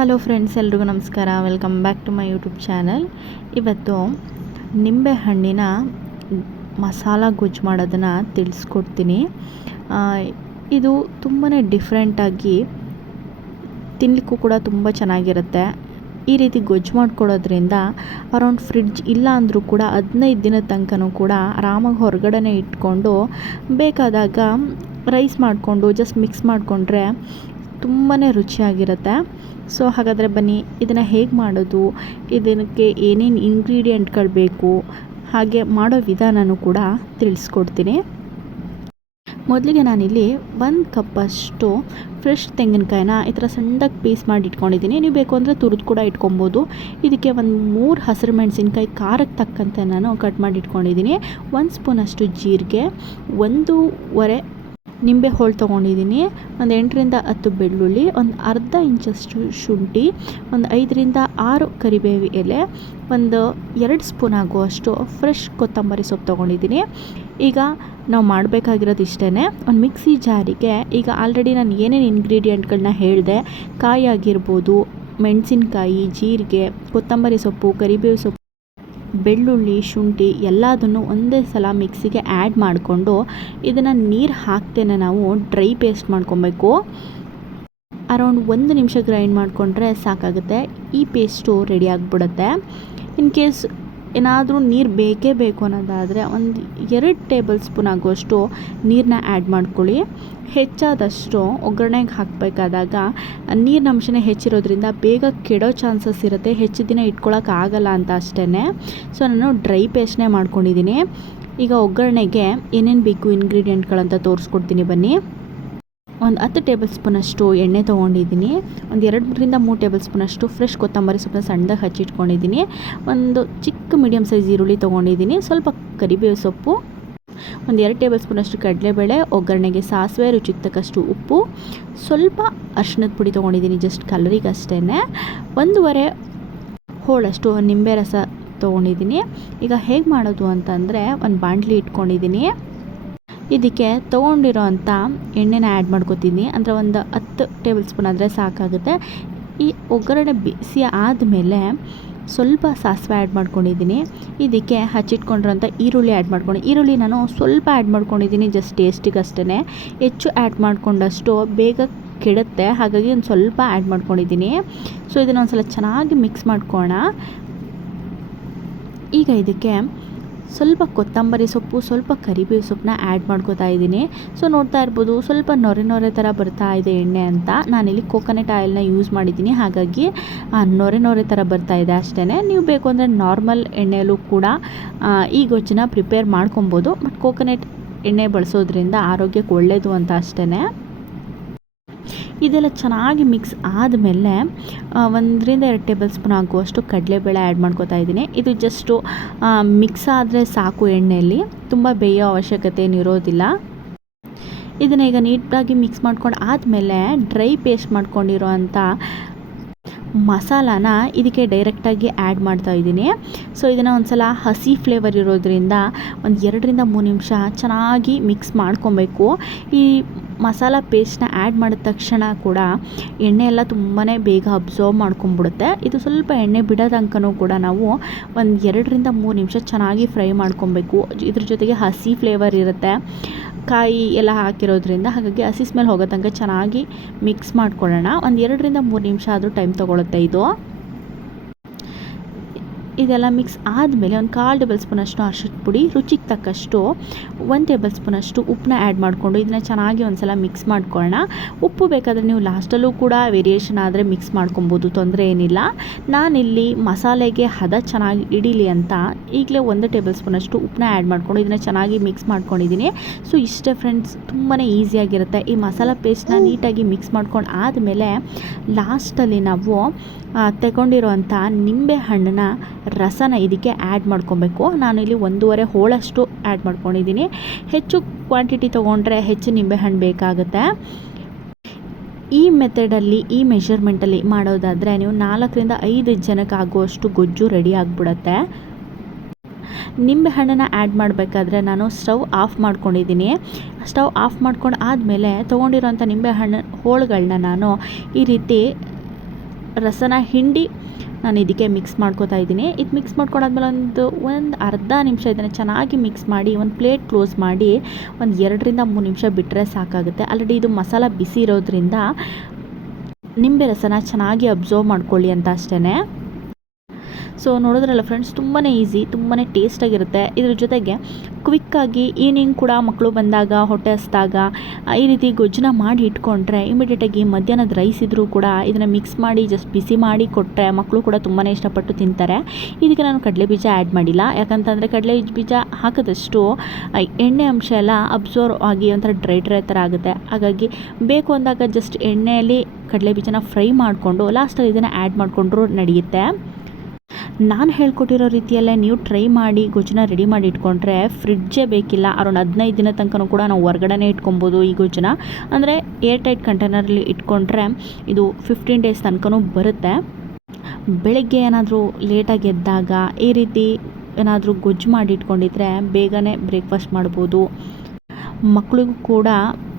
Hello friends, ಎಲ್ರಿಗೂ ನಮಸ್ಕಾರ. Welcome back to my YouTube channel. ಇವತ್ತು ನಿಂಬೆ ಹಣ್ಣಿನ ಮಸಾಲ ಗೊಜ್ಜು ಮಾಡೋದನ್ನು ತಿಳಿಸ್ಕೊಡ್ತೀನಿ. ಇದು ತುಂಬಾ ಡಿಫ್ರೆಂಟಾಗಿ ತಿನ್ನಲಿಕ್ಕೂ ಕೂಡ ತುಂಬ ಚೆನ್ನಾಗಿರುತ್ತೆ. ಈ ರೀತಿ ಗೊಜ್ಜು ಮಾಡ್ಕೊಡೋದ್ರಿಂದ ಅರೌಂಡ್ ಫ್ರಿಡ್ಜ್ ಇಲ್ಲ ಅಂದರೂ ಕೂಡ ಹದಿನೈದು ದಿನದ ತನಕನೂ ಕೂಡ ಆರಾಮಾಗಿ ಹೊರಗಡೆನೇ ಇಟ್ಕೊಂಡು ಬೇಕಾದಾಗ ರೈಸ್ ಮಾಡಿಕೊಂಡು ಜಸ್ಟ್ ಮಿಕ್ಸ್ ಮಾಡಿಕೊಂಡ್ರೆ ತುಂಬಾ ರುಚಿಯಾಗಿರುತ್ತೆ. ಸೊ ಹಾಗಾದರೆ ಬನ್ನಿ, ಇದನ್ನು ಹೇಗೆ ಮಾಡೋದು? ಇದಕ್ಕೆ ಏನೇನು ಇಂಗ್ರೀಡಿಯೆಂಟ್ಗಳು ಬೇಕು? ಹಾಗೆ ಮಾಡೋ ವಿಧಾನನೂ ಕೂಡ ತಿಳಿಸ್ಕೊಡ್ತೀನಿ. ಮೊದಲಿಗೆ ನಾನಿಲ್ಲಿ ಒಂದು ಕಪ್ಪಷ್ಟು ಫ್ರೆಶ್ ತೆಂಗಿನಕಾಯಿನ ಈ ಥರ ಸಣ್ಣದಾಗಿ ಪೀಸ್ ಮಾಡಿ ಇಟ್ಕೊಂಡಿದ್ದೀನಿ. ನೀವು ಬೇಕು ಅಂದರೆ ತುರಿದು ಕೂಡ ಇಟ್ಕೊಬೋದು. ಇದಕ್ಕೆ ಒಂದು ಮೂರು ಹಸಿರು ಮೆಣಸಿನಕಾಯಿ ಖಾರಕ್ಕೆ ತಕ್ಕಂತೆ ನಾನು ಕಟ್ ಮಾಡಿ ಇಟ್ಕೊಂಡಿದ್ದೀನಿ. ಒಂದು ಸ್ಪೂನಷ್ಟು ಜೀರಿಗೆ ಒಂದೂವರೆ ನಿಂಬೆ ಹೋಳು ತೊಗೊಂಡಿದ್ದೀನಿ. ಒಂದು ಎಂಟರಿಂದ ಹತ್ತು ಬೆಳ್ಳುಳ್ಳಿ, ಒಂದು ಅರ್ಧ ಇಂಚಷ್ಟು ಶುಂಠಿ, ಒಂದು ಐದರಿಂದ ಆರು ಕರಿಬೇವು ಎಲೆ, ಒಂದು ಎರಡು ಸ್ಪೂನ್ ಆಗುವಷ್ಟು ಫ್ರೆಶ್ ಕೊತ್ತಂಬರಿ ಸೊಪ್ಪು ತೊಗೊಂಡಿದ್ದೀನಿ. ಈಗ ನಾವು ಮಾಡಬೇಕಾಗಿರೋದು ಇಷ್ಟೇ ಒಂದು ಮಿಕ್ಸಿ ಜಾರಿಗೆ ಈಗ ಆಲ್ರೆಡಿ ನಾನು ಏನೇನು ಇಂಗ್ರೀಡಿಯೆಂಟ್ಗಳನ್ನ ಹೇಳಿದೆ, ಕಾಯಿ ಆಗಿರ್ಬೋದು, ಮೆಣಸಿನ್ಕಾಯಿ, ಜೀರಿಗೆ, ಕೊತ್ತಂಬರಿ ಸೊಪ್ಪು, ಕರಿಬೇವು ಸೊಪ್ಪು ಬೆಳ್ಳುಳ್ಳಿ, ಶುಂಠಿ ಎಲ್ಲದನ್ನು ಒಂದೇ ಸಲ ಮಿಕ್ಸಿಗೆ ಆ್ಯಡ್ ಮಾಡಿಕೊಂಡು ಇದನ್ನು ನೀರು ಹಾಕ್ತೇನೆ ನಾವು ಡ್ರೈ ಪೇಸ್ಟ್ ಮಾಡ್ಕೊಬೇಕು. ಅರೌಂಡ್ ಒಂದು ನಿಮಿಷ ಗ್ರೈಂಡ್ ಮಾಡಿಕೊಂಡ್ರೆ ಸಾಕಾಗುತ್ತೆ. ಈ ಪೇಸ್ಟು ರೆಡಿ ಆಗಿಬಿಡುತ್ತೆ. ಇನ್ ಕೇಸ್ ಏನಾದರೂ ನೀರು ಬೇಕೇ ಬೇಕು ಅನ್ನೋದಾದರೆ ಒಂದು ಎರಡು ಟೇಬಲ್ ಸ್ಪೂನ್ ಆಗುವಷ್ಟು ನೀರನ್ನ ಆ್ಯಡ್ ಮಾಡ್ಕೊಳ್ಳಿ. ಹೆಚ್ಚಾದಷ್ಟು ಒಗ್ಗರಣೆಗೆ ಹಾಕಬೇಕಾದಾಗ ನೀರಿನ ಅಂಶನೇ ಹೆಚ್ಚಿರೋದ್ರಿಂದ ಬೇಗ ಕೆಡೋ ಚಾನ್ಸಸ್ ಇರುತ್ತೆ. ಹೆಚ್ಚು ದಿನ ಇಟ್ಕೊಳ್ಳೋಕೆ ಆಗಲ್ಲ ಅಂತ ಅಷ್ಟೇ ಸೊ, ನಾನು ಡ್ರೈ ಪೇಸ್ಟ್ನೇ ಮಾಡ್ಕೊಂಡಿದ್ದೀನಿ ಈಗ ಒಗ್ಗರಣೆಗೆ ಏನೇನು ಬೇಕು ಇಂಗ್ರೀಡಿಯೆಂಟ್ಗಳಂತ ತೋರಿಸ್ಕೊಡ್ತೀನಿ ಬನ್ನಿ. ಒಂದು ಹತ್ತು ಟೇಬಲ್ ಸ್ಪೂನಷ್ಟು ಎಣ್ಣೆ ತೊಗೊಂಡಿದ್ದೀನಿ. ಒಂದು ಎರಡರಿಂದ ಮೂರು ಟೇಬಲ್ ಸ್ಪೂನಷ್ಟು ಫ್ರೆಶ್ ಕೊತ್ತಂಬರಿ ಸೊಪ್ಪನ್ನ ಸಣ್ಣದಾಗಿ ಹಚ್ಚಿಟ್ಕೊಂಡಿದ್ದೀನಿ. ಒಂದು ಚಿಕ್ಕ ಮೀಡಿಯಮ್ ಸೈಜ್ ಈರುಳ್ಳಿ ತೊಗೊಂಡಿದ್ದೀನಿ. ಸ್ವಲ್ಪ ಕರಿಬೇವು ಸೊಪ್ಪು, ಒಂದು ಎರಡು ಟೇಬಲ್ ಸ್ಪೂನಷ್ಟು ಕಡಲೆಬೇಳೆ, ಒಗ್ಗರಣೆಗೆ ಸಾಸಿವೆ, ರುಚಿಗೆ ತಕ್ಕಷ್ಟು ಉಪ್ಪು, ಸ್ವಲ್ಪ ಅರ್ಶಿಣದ ಪುಡಿ ತೊಗೊಂಡಿದ್ದೀನಿ ಜಸ್ಟ್ ಕಲರಿಗೆ ಅಷ್ಟೇ ಒಂದೂವರೆ ಹೋಳಷ್ಟು ನಿಂಬೆ ರಸ ತೊಗೊಂಡಿದ್ದೀನಿ. ಈಗ ಹೇಗೆ ಮಾಡೋದು ಅಂತಂದರೆ, ಒಂದು ಬಾಣಲಿ ಇಟ್ಕೊಂಡಿದ್ದೀನಿ. ಇದಕ್ಕೆ ತೊಗೊಂಡಿರೋ ಅಂಥ ಎಣ್ಣೆನ ಆ್ಯಡ್ ಮಾಡ್ಕೊತೀನಿ. ಅಂದರೆ ಒಂದು ಹತ್ತು ಟೇಬಲ್ ಸ್ಪೂನ್ ಆದರೆ ಸಾಕಾಗುತ್ತೆ. ಈ ಒಗ್ಗರಣೆ ಬಿಸಿ ಆದಮೇಲೆ ಸ್ವಲ್ಪ ಸಾಸಿವೆ ಆ್ಯಡ್ ಮಾಡ್ಕೊಂಡಿದ್ದೀನಿ. ಇದಕ್ಕೆ ಹಚ್ಚಿಟ್ಕೊಂಡಿರೋಂಥ ಈರುಳ್ಳಿ ಆ್ಯಡ್ ಮಾಡ್ಕೊಂಡು, ಈರುಳ್ಳಿ ನಾನು ಸ್ವಲ್ಪ ಆ್ಯಡ್ ಮಾಡ್ಕೊಂಡಿದ್ದೀನಿ ಜಸ್ಟ್ ಟೇಸ್ಟಿಗೆ ಅಷ್ಟೇ ಹೆಚ್ಚು ಆ್ಯಡ್ ಮಾಡಿಕೊಂಡಷ್ಟು ಬೇಗ ಕೆಡುತ್ತೆ, ಹಾಗಾಗಿ ಒಂದು ಸ್ವಲ್ಪ ಆ್ಯಡ್ ಮಾಡ್ಕೊಂಡಿದ್ದೀನಿ. ಸೊ ಇದನ್ನು ಒಂದು ಸಲ ಚೆನ್ನಾಗಿ ಮಿಕ್ಸ್ ಮಾಡ್ಕೋಣ. ಈಗ ಇದಕ್ಕೆ ಸ್ವಲ್ಪ ಕೊತ್ತಂಬರಿ ಸೊಪ್ಪು, ಸ್ವಲ್ಪ ಕರಿಬೇವು ಸೊಪ್ಪನ್ನ ಆ್ಯಡ್ ಮಾಡ್ಕೋತಾ ಇದ್ದೀನಿ. ಸೊ ನೋಡ್ತಾ ಇರ್ಬೋದು, ಸ್ವಲ್ಪ ನೊರೆ ನೊರೆ ಥರ ಬರ್ತಾ ಇದೆ ಎಣ್ಣೆ ಅಂತ. ನಾನಿಲ್ಲಿ ಕೋಕೋನಟ್ ಆಯಿಲ್ನ ಯೂಸ್ ಮಾಡಿದ್ದೀನಿ. ಹಾಗಾಗಿ ನೊರೆ ನೊರೆ ಥರ ಬರ್ತಾ ಇದೆ ಅಷ್ಟೇ ನೀವು ಬೇಕು ಅಂದರೆ ನಾರ್ಮಲ್ ಎಣ್ಣೆಯಲ್ಲೂ ಕೂಡ ಈ ಗೊಜ್ಜನ್ನ ಪ್ರಿಪೇರ್ ಮಾಡ್ಕೊಬೋದು. ಬಟ್ ಕೋಕೋನಟ್ ಎಣ್ಣೆ ಬಳಸೋದ್ರಿಂದ ಆರೋಗ್ಯಕ್ಕೆ ಒಳ್ಳೆಯದು ಅಂತ ಅಷ್ಟೇ ಇದೆಲ್ಲ ಚೆನ್ನಾಗಿ ಮಿಕ್ಸ್ ಆದಮೇಲೆ ಒಂದರಿಂದ ಎರಡು ಟೇಬಲ್ ಸ್ಪೂನ್ ಆಗುವಷ್ಟು ಕಡಲೆಬೇಳೆ ಆ್ಯಡ್ ಮಾಡ್ಕೊತಾ ಇದ್ದೀನಿ. ಇದು ಜಸ್ಟು ಮಿಕ್ಸ್ ಆದರೆ ಸಾಕು ಎಣ್ಣೆಯಲ್ಲಿ. ತುಂಬ ಬೇಯೋ ಅವಶ್ಯಕತೆ ಏನಿರೋದಿಲ್ಲ ಇದನ್ನು ಈಗ ನೀಟಾಗಿ ಮಿಕ್ಸ್ ಮಾಡ್ಕೊಂಡು ಆದಮೇಲೆ ಡ್ರೈ ಪೇಸ್ಟ್ ಮಾಡ್ಕೊಂಡಿರೋ ಅಂಥ ಮಸಾಲಾನ ಇದಕ್ಕೆ ಡೈರೆಕ್ಟಾಗಿ ಆ್ಯಡ್ ಮಾಡ್ತಾ ಇದ್ದೀನಿ. ಸೊ ಇದನ್ನು ಒಂದು ಸಲ ಹಸಿ ಫ್ಲೇವರ್ ಇರೋದ್ರಿಂದ ಒಂದು ಎರಡರಿಂದ ಮೂರು ನಿಮಿಷ ಚೆನ್ನಾಗಿ ಮಿಕ್ಸ್ ಮಾಡ್ಕೊಬೇಕು. ಈ ಮಸಾಲ ಪೇಸ್ಟ್ನ ಆ್ಯಡ್ ಮಾಡಿದ ತಕ್ಷಣ ಕೂಡ ಎಣ್ಣೆ ಎಲ್ಲ ತುಂಬಾ ಬೇಗ ಅಬ್ಸರ್ವ್ ಮಾಡ್ಕೊಂಬಿಡುತ್ತೆ ಇದು ಸ್ವಲ್ಪ ಎಣ್ಣೆ ಬಿಡೋದಂಕನೂ ಕೂಡ ನಾವು ಒಂದು ಎರಡರಿಂದ ಮೂರು ನಿಮಿಷ ಚೆನ್ನಾಗಿ ಫ್ರೈ ಮಾಡ್ಕೊಬೇಕು. ಇದ್ರ ಜೊತೆಗೆ ಹಸಿ ಫ್ಲೇವರ್ ಇರುತ್ತೆ. ಕಾಯಿ ಎಲ್ಲ ಹಾಕಿರೋದ್ರಿಂದ ಹಾಗಾಗಿ ಹಸಿ ಸ್ಮೆಲ್ ಹೋಗೋ ತನಕ ಚೆನ್ನಾಗಿ ಮಿಕ್ಸ್ ಮಾಡ್ಕೊಳ್ಳೋಣ. ಒಂದು ಎರಡರಿಂದ ಮೂರು ನಿಮಿಷ ಆದರೂ ಟೈಮ್ ತೊಗೊಳುತ್ತೆ ಇದು. ಇದೆಲ್ಲ ಮಿಕ್ಸ್ ಆದಮೇಲೆ ಒಂದು ಕಾಲು ಟೇಬಲ್ ಸ್ಪೂನಷ್ಟು ಅರ್ಶದ ಪುಡಿ, ರುಚಿಗೆ ತಕ್ಕಷ್ಟು ಒಂದು ಟೇಬಲ್ ಸ್ಪೂನಷ್ಟು ಉಪ್ಪನ್ನ ಆ್ಯಡ್ ಮಾಡಿಕೊಂಡು ಇದನ್ನ ಚೆನ್ನಾಗಿ ಒಂದ್ಸಲ ಮಿಕ್ಸ್ ಮಾಡ್ಕೊಳ್ಳೋಣ. ಉಪ್ಪು ಬೇಕಾದರೆ ನೀವು ಲಾಸ್ಟಲ್ಲೂ ಕೂಡ ವೇರಿಯೇಷನ್ ಆದರೆ ಮಿಕ್ಸ್ ಮಾಡ್ಕೊಬೋದು, ತೊಂದರೆ ಏನಿಲ್ಲ. ನಾನಿಲ್ಲಿ ಮಸಾಲೆಗೆ ಹದ ಚೆನ್ನಾಗಿ ಇಡೀಲಿ ಅಂತ ಈಗಲೇ ಒಂದು ಟೇಬಲ್ ಸ್ಪೂನಷ್ಟು ಉಪ್ಪನ್ನ ಆ್ಯಡ್ ಮಾಡ್ಕೊಂಡು ಇದನ್ನ ಚೆನ್ನಾಗಿ ಮಿಕ್ಸ್ ಮಾಡ್ಕೊಂಡಿದ್ದೀನಿ. ಸೊ ಇಷ್ಟೇ ಫ್ರೆಂಡ್ಸ್ ತುಂಬಾ ಈಸಿಯಾಗಿರುತ್ತೆ ಈ ಮಸಾಲ ಪೇಸ್ಟ್ನ ನೀಟಾಗಿ ಮಿಕ್ಸ್ ಮಾಡ್ಕೊಂಡು ಆದಮೇಲೆ ಲಾಸ್ಟಲ್ಲಿ ನಾವು ತಗೊಂಡಿರೋ ಅಂಥ ನಿಂಬೆ ಹಣ್ಣನ್ನ ರಸನ ಇದಕ್ಕೆ ಆ್ಯಡ್ ಮಾಡ್ಕೊಬೇಕು. ನಾನು ಇಲ್ಲಿ ಒಂದೂವರೆ ಹೋಳಷ್ಟು ಆ್ಯಡ್ ಮಾಡ್ಕೊಂಡಿದ್ದೀನಿ. ಹೆಚ್ಚು ಕ್ವಾಂಟಿಟಿ ತೊಗೊಂಡ್ರೆ ಹೆಚ್ಚು ನಿಂಬೆಹಣ್ಣು ಬೇಕಾಗುತ್ತೆ. ಈ ಮೆಥಡಲ್ಲಿ ಈ ಮೆಷರ್ಮೆಂಟಲ್ಲಿ ಮಾಡೋದಾದರೆ ನೀವು ನಾಲ್ಕರಿಂದ ಐದು ಜನಕ್ಕೆ ಆಗುವಷ್ಟು ಗೊಜ್ಜು ರೆಡಿ ಆಗಿಬಿಡುತ್ತೆ. ನಿಂಬೆ ಹಣ್ಣನ್ನು ಆ್ಯಡ್ ಮಾಡಬೇಕಾದ್ರೆ ನಾನು ಸ್ಟವ್ ಆಫ್ ಮಾಡ್ಕೊಂಡಿದ್ದೀನಿ. ಸ್ಟವ್ ಆಫ್ ಮಾಡ್ಕೊಂಡು ಆದಮೇಲೆ ತೊಗೊಂಡಿರೋಂಥ ನಿಂಬೆಹಣ್ಣು ಹೋಳುಗಳನ್ನ ನಾನು ಈ ರೀತಿ ರಸನ ಹಿಂಡಿ ನಾನು ಇದಕ್ಕೆ ಮಿಕ್ಸ್ ಮಾಡ್ಕೋತಾ ಇದ್ದೀನಿ. ಇದು ಮಿಕ್ಸ್ ಮಾಡ್ಕೊಂಡಾದ್ಮೇಲೆ ಒಂದು ಒಂದು ಅರ್ಧ ನಿಮಿಷ ಇದನ್ನು ಚೆನ್ನಾಗಿ ಮಿಕ್ಸ್ ಮಾಡಿ, ಒಂದು ಪ್ಲೇಟ್ ಕ್ಲೋಸ್ ಮಾಡಿ, ಒಂದು ಎರಡರಿಂದ ಮೂರು ನಿಮಿಷ ಬಿಟ್ಟರೆ ಸಾಕಾಗುತ್ತೆ. ಆಲ್ರೆಡಿ ಇದು ಮಸಾಲ ಬಿಸಿ ಇರೋದ್ರಿಂದ ನಿಂಬೆ ರಸನ ಚೆನ್ನಾಗಿ ಅಬ್ಸರ್ವ್ ಮಾಡ್ಕೊಳ್ಳಿ ಅಂತ ಅಷ್ಟೇ ಸೊ ನೋಡಿದ್ರಲ್ಲ ಫ್ರೆಂಡ್ಸ್ ತುಂಬಾ ಈಸಿ ತುಂಬಾ ಟೇಸ್ಟಾಗಿರುತ್ತೆ ಇದ್ರ ಜೊತೆಗೆ ಕ್ವಿಕ್ಕಾಗಿ ಈವ್ನಿಂಗ್ ಕೂಡ ಮಕ್ಕಳು ಬಂದಾಗ, ಹೊಟ್ಟೆ ಹಸ್ದಾಗ ಈ ರೀತಿ ಗೊಜ್ಜನ ಮಾಡಿ ಇಟ್ಕೊಂಡ್ರೆ ಇಮಿಡಿಯೇಟಾಗಿ ಮಧ್ಯಾಹ್ನದ ರೈಸ್ ಇದ್ದರೂ ಕೂಡ ಇದನ್ನು ಮಿಕ್ಸ್ ಮಾಡಿ ಜಸ್ಟ್ ಬಿಸಿ ಮಾಡಿ ಕೊಟ್ಟರೆ ಮಕ್ಕಳು ಕೂಡ ತುಂಬಾ ಇಷ್ಟಪಟ್ಟು ತಿಂತಾರೆ. ಇದಕ್ಕೆ ನಾನು ಕಡಲೆ ಬೀಜ ಆ್ಯಡ್ ಮಾಡಿಲ್ಲ. ಯಾಕಂತಂದರೆ ಕಡಲೆ ಬೀಜ ಹಾಕಿದಷ್ಟು ಎಣ್ಣೆ ಅಂಶ ಎಲ್ಲ ಅಬ್ಸರ್ವ್ ಆಗಿ ಒಂಥರ ಡ್ರೈ ಡ್ರೈ ಥರ ಆಗುತ್ತೆ. ಹಾಗಾಗಿ ಬೇಕು ಅಂದಾಗ ಜಸ್ಟ್ ಎಣ್ಣೆಯಲ್ಲಿ ಕಡಲೆ ಬೀಜನ ಫ್ರೈ ಮಾಡಿಕೊಂಡು ಲಾಸ್ಟಲ್ಲಿ ಇದನ್ನು ಆ್ಯಡ್ ಮಾಡಿಕೊಂಡ್ರೂ ನಡೆಯುತ್ತೆ. ನಾನು ಹೇಳ್ಕೊಟ್ಟಿರೋ ರೀತಿಯಲ್ಲೇ ನೀವು ಟ್ರೈ ಮಾಡಿ ಗೊಜ್ಜನ್ನ ರೆಡಿ ಮಾಡಿ ಇಟ್ಕೊಂಡ್ರೆ ಫ್ರಿಡ್ಜೇ ಬೇಕಿಲ್ಲ, ಅರೌಂಡ್ ಹದಿನೈದು ದಿನ ತನಕ ಕೂಡ ನಾವು ಹೊರ್ಗಡೆನೇ ಇಟ್ಕೊಬೋದು ಈ ಗೊಜ್ಜನ್ನ. ಅಂದರೆ ಏರ್ ಟೈಟ್ ಕಂಟೈನರಲ್ಲಿ ಇಟ್ಕೊಂಡ್ರೆ ಇದು ಫಿಫ್ಟೀನ್ ಡೇಸ್ ತನಕನೂ ಬರುತ್ತೆ. ಬೆಳಗ್ಗೆ ಏನಾದರೂ ಲೇಟಾಗಿ ಎದ್ದಾಗ ಈ ರೀತಿ ಏನಾದರೂ ಗೊಜ್ಜು ಮಾಡಿ ಇಟ್ಕೊಂಡಿದ್ರೆ ಬೇಗನೆ ಬ್ರೇಕ್ಫಾಸ್ಟ್ ಮಾಡ್ಬೋದು. ಮಕ್ಕಳಿಗೂ ಕೂಡ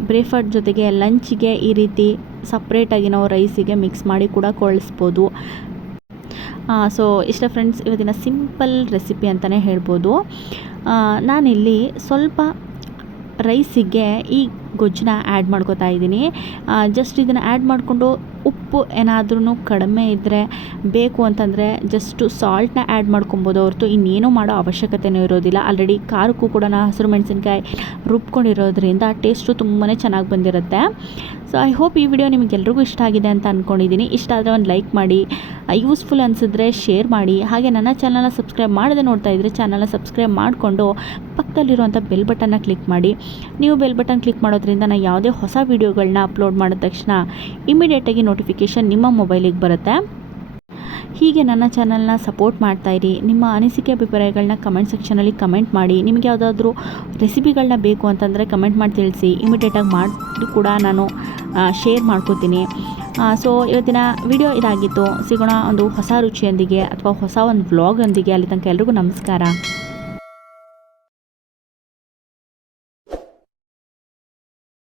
ಬ್ರೇಕ್ಫಾಸ್ಟ್ ಜೊತೆಗೆ ಲಂಚಿಗೆ ಈ ರೀತಿ ಸಪ್ರೇಟಾಗಿ ನಾವು ರೈಸಿಗೆ ಮಿಕ್ಸ್ ಮಾಡಿ ಕೂಡ ಕಳಿಸ್ಬೋದು. ಸೊ ಇಷ್ಟ ಫ್ರೆಂಡ್ಸ್ ಇವತ್ತಿನ ಸಿಂಪಲ್ ರೆಸಿಪಿ ಅಂತಲೇ ಹೇಳ್ಬೋದು. ನಾನಿಲ್ಲಿ ಸ್ವಲ್ಪ ರೈಸಿಗೆ ಈ ಗೊಜ್ಜನ್ನ ಆ್ಯಡ್ ಮಾಡ್ಕೋತಾ ಇದ್ದೀನಿ. ಜಸ್ಟ್ ಇದನ್ನು ಆ್ಯಡ್ ಮಾಡಿಕೊಂಡು ಉಪ್ಪು ಏನಾದ್ರೂ ಕಡಿಮೆ ಇದ್ದರೆ ಬೇಕು ಅಂತಂದರೆ ಜಸ್ಟು ಸಾಲ್ಟ್ನ ಆ್ಯಡ್ ಮಾಡ್ಕೊಬೋದು. ಹೊರತು ಇನ್ನೇನು ಮಾಡೋ ಅವಶ್ಯಕತೆಯೂ ಇರೋದಿಲ್ಲ. ಆಲ್ರೆಡಿ ಖಾರಕ್ಕೂ ಕೂಡ ನಾ ಹಸಿರು ಮೆಣಸಿನ್ಕಾಯಿ ರುಬ್ಕೊಂಡಿರೋದ್ರಿಂದ ಟೇಸ್ಟು ತುಂಬಾ ಚೆನ್ನಾಗಿ ಬಂದಿರುತ್ತೆ. ಸೊ ಐ ಹೋಪ್ ಈ ವಿಡಿಯೋ ನಿಮಗೆಲ್ರಿಗೂ ಇಷ್ಟ ಆಗಿದೆ ಅಂತ ಅಂದ್ಕೊಂಡಿದ್ದೀನಿ ಇಷ್ಟ ಆದರೆ ಒಂದು ಲೈಕ್ ಮಾಡಿ ಯೂಸ್ಫುಲ್ ಅನಿಸಿದ್ರೆ ಶೇರ್ ಮಾಡಿ. ಹಾಗೆ ನನ್ನ ಚಾನಲ್ನ ಸಬ್ಸ್ಕ್ರೈಬ್ ಮಾಡದೆ ನೋಡ್ತಾ ಇದ್ದರೆ ಚಾನಲ್ನ ಸಬ್ಸ್ಕ್ರೈಬ್ ಮಾಡಿಕೊಂಡು ಪಕ್ಕದಲ್ಲಿರುವಂಥ ಬೆಲ್ ಬಟನ್ನ ಕ್ಲಿಕ್ ಮಾಡಿ. ನೀವು ಬೆಲ್ ಬಟನ್ ಕ್ಲಿಕ್ ಮಾಡೋದ್ರಿಂದ ನಾನು ಯಾವುದೇ ಹೊಸ ವೀಡಿಯೋಗಳನ್ನ ಅಪ್ಲೋಡ್ ಮಾಡಿದ ತಕ್ಷಣ ಇಮಿಡಿಯೇಟಾಗಿ ನೋಟಿಫಿಕೇಷನ್ ನಿಮ್ಮ ಮೊಬೈಲಿಗೆ ಬರುತ್ತೆ. ಹೀಗೆ ನನ್ನ ಚಾನಲ್ನ ಸಪೋರ್ಟ್ ಮಾಡ್ತಾ ಇರಿ. ನಿಮ್ಮ ಅನಿಸಿಕೆ ಅಭಿಪ್ರಾಯಗಳನ್ನ ಕಮೆಂಟ್ ಸೆಕ್ಷನಲ್ಲಿ ಕಮೆಂಟ್ ಮಾಡಿ. ನಿಮಗೆ ಯಾವುದಾದ್ರೂ ರೆಸಿಪಿಗಳನ್ನ ಬೇಕು ಅಂತಂದರೆ ಕಮೆಂಟ್ ಮಾಡಿ ತಿಳಿಸಿ. ಇಮಿಡಿಯೇಟಾಗಿ ಮಾಡಿ ಕೂಡ ನಾನು ಶೇರ್ ಮಾಡ್ಕೋತೀನಿ. ಸೊ ಇವತ್ತಿನ ವಿಡಿಯೋ ಇದಾಗಿತ್ತು. ಸಿಗೋಣ ಒಂದು ಹೊಸ ರುಚಿಯೊಂದಿಗೆ ಅಥವಾ ಹೊಸ ಒಂದು ವ್ಲಾಗೊಂದಿಗೆ ಅಲ್ಲಿ ತನಕ ಎಲ್ರಿಗೂ ನಮಸ್ಕಾರ.